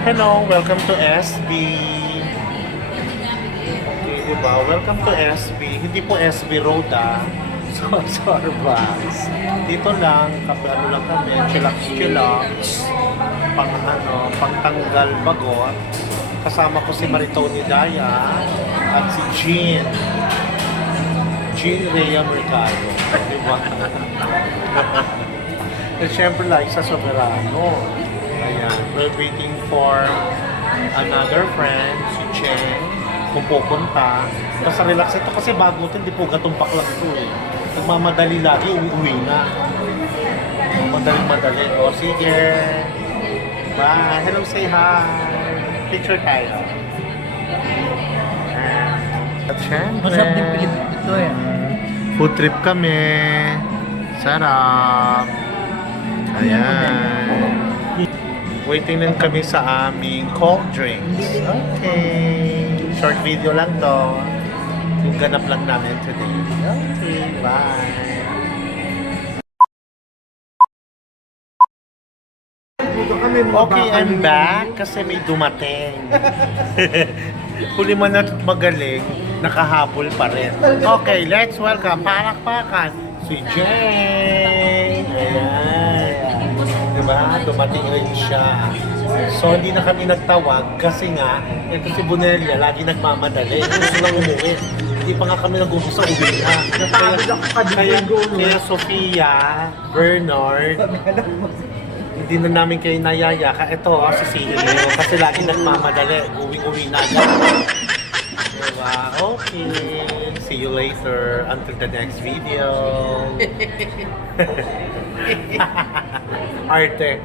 Hello, welcome to SB. Okay, diba? Welcome to SB. Hindi po SB Road So, Starbucks. Dito lang, ano lang kami, chillax, pangtanggal bagot. Kasama ko si Maritoni Daya at si Jean Rhea Mercado. Diba? At syempre like sa Soberano. Ayan, we're waiting for another friend, si Cheng, kung pupunta. Basta relax ito kasi bago ito, hindi po gatumpak lang ito eh. Nagmamadali lagi, uwi na. Madali. O sige. Bye. Hello, say hi. Picture tayo. At syempre, Masarap din Pilipino ito eh. food trip kami. Sarap. Ayan. Waiting lang kami sa aming cold drinks. Okay. Short video lang to. Yung ganap lang namin today. Okay. Bye. Okay, I'm back kasi may dumating. Huli man na't magaling, nakahabol pa rin. Okay, let's welcome, palakpakan, si Jay. Ayan. Diba? Dumating rin siya. So, hindi na kami nagtawag kasi nga, ito si Bonelia, lagi nagmamadali. Gusto lang umuwi. Hindi pa nga kami nag-umpisa uwi na. Kaya Sofia, Bernard, hindi na namin kayo nayayaka. Ito, si Silvio, kasi lagi nagmamadali. Uwi-uwi na agad. Diba? Okay. See you later. Until the next video. Arte.